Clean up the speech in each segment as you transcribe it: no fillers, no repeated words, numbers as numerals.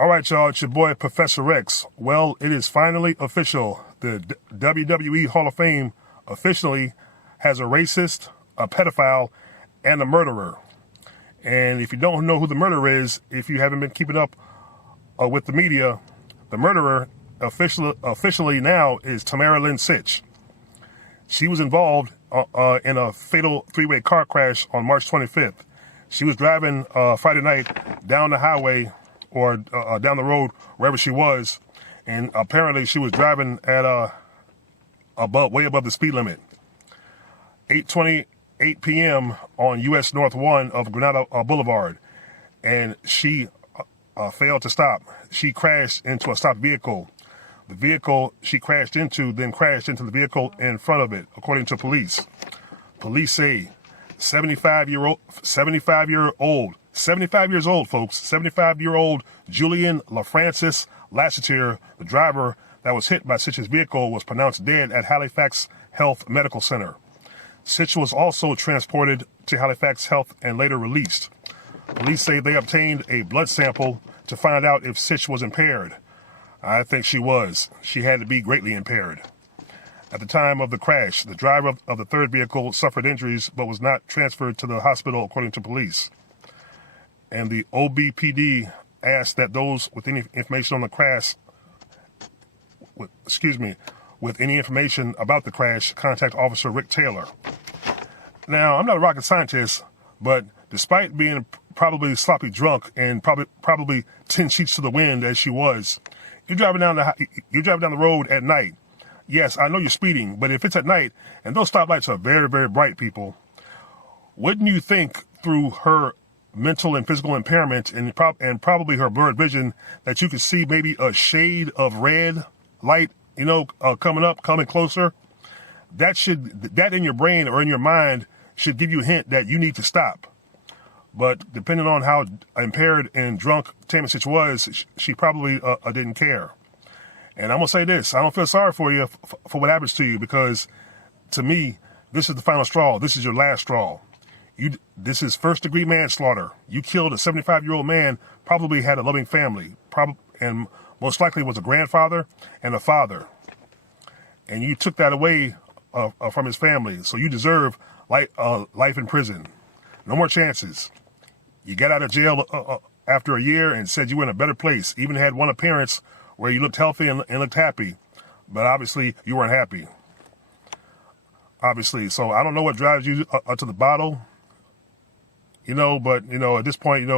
All right, y'all, it's your boy, Professor X. Well, it is finally official. The WWE Hall of Fame officially has a racist, a pedophile, and a murderer. And if you don't know who the murderer is, if you haven't been keeping up with the media, the murderer officially now is Lynn Sytch. She was involved in a fatal three-way car crash on March 25th. She was driving Friday night down the highway or down the road, wherever she was, and apparently she was driving at way above the speed limit. 8:28 p.m. on US North 1 of Granada Boulevard, and she failed to stop. She crashed into a stopped vehicle. The vehicle she crashed into then crashed into the vehicle in front of it, according to police. Police say 75 years old, folks. 75-year-old Julian LaFrancis Lassiter, the driver that was hit by Sytch's vehicle, was pronounced dead at Halifax Health Medical Center. Sytch was also transported to Halifax Health and later released. Police say they obtained a blood sample to find out if Sytch was impaired. I think she was. She had to be greatly impaired. At the time of the crash, the driver of the third vehicle suffered injuries but was not transferred to the hospital, according to police. And the OBPD asked that those with any information on the crash, with any information about the crash, contact Officer Rick Taylor. Now, I'm not a rocket scientist, but despite being probably sloppy drunk and probably 10 sheets to the wind as she was, you're driving down the road at night. Yes, I know you're speeding, but if it's at night and those stoplights are very, very bright, people, wouldn't you think through her mental and physical impairment and probably her blurred vision that you could see maybe a shade of red light, coming closer? That in your brain or in your mind should give you a hint that you need to stop. But depending on how impaired and drunk Tammy Sytch was, she probably didn't care. And I'm going to say this, I don't feel sorry for you for what happens to you, because to me, this is the final straw. This is your last straw. This is first-degree manslaughter. You killed a 75-year-old man, probably had a loving family, and most likely was a grandfather and a father. And you took that away from his family, so you deserve life in prison. No more chances. You got out of jail after a year and said you were in a better place. Even had one appearance where you looked healthy and looked happy, but obviously you weren't happy. Obviously, so I don't know what drives you to the bottle, but at this point,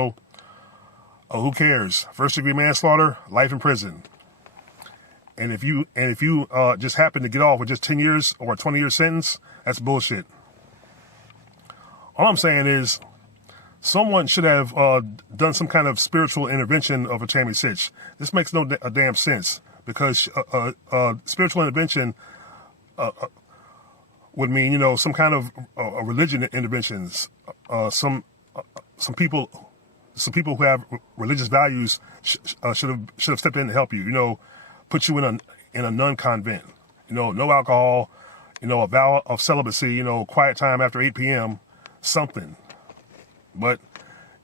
who cares? First-degree manslaughter, life in prison. And if you just happen to get off with just 10 years or a 20-year sentence, that's bullshit. All I'm saying is, someone should have done some kind of spiritual intervention of a Tammy Sytch. This makes no damn sense, because spiritual intervention would mean, some kind of religion interventions. Some people who have religious values should have stepped in to help you. Put you in a nun convent. No alcohol. A vow of celibacy. Quiet time after 8 p.m. Something. But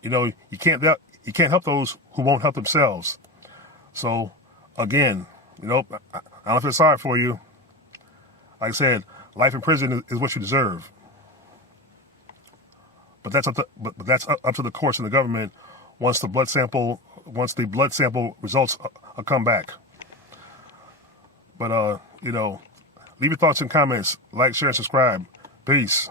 you can't help those who won't help themselves. So again, I don't feel sorry for you. Like I said, life in prison is what you deserve. But that's up to the courts and the government once the blood sample results come back. But leave your thoughts and comments, like, share, and subscribe. Peace.